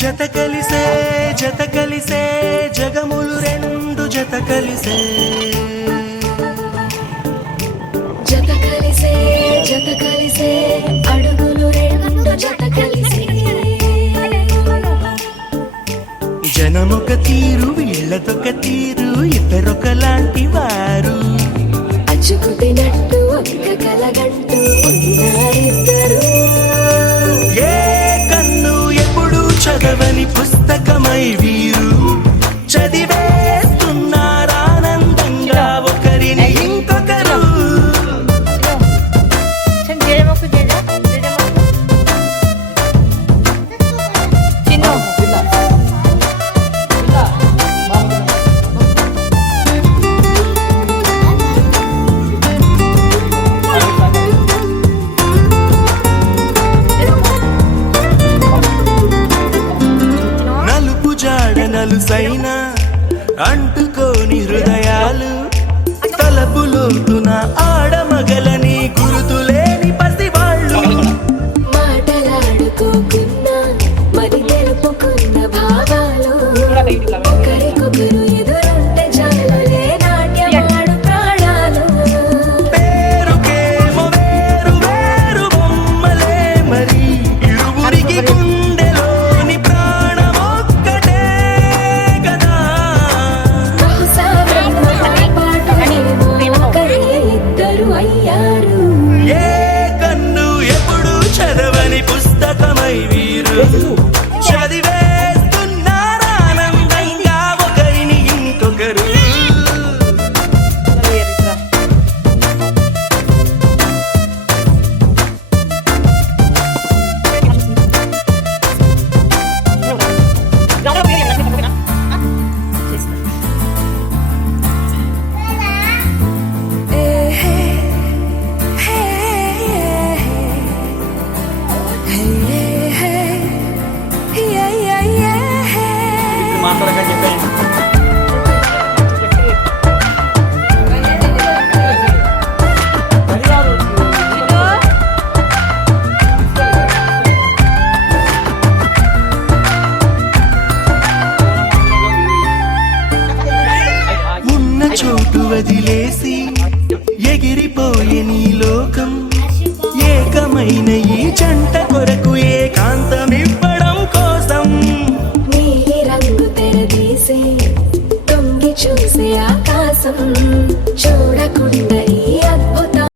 జత కలిసే జగములు రెండు జత కలిసే అడుగులు రెండు జత కలిసే జనమొక తీరు వీళ్ళదొక తీరు ఇద్దరొకలాంటి వారు అచ్చుకుతినట్టు ఒక్క కలగంటూ ఉన్నారిద్దరు ఏ కన్ను ఎప్పుడు చదవని పుస్తకమై వీరు చదివేస్తున్నారానందంగా ఒకరిని ఇంకొకరు నలుపు జాడ నలుసైన అంటుకోని హృదయాలు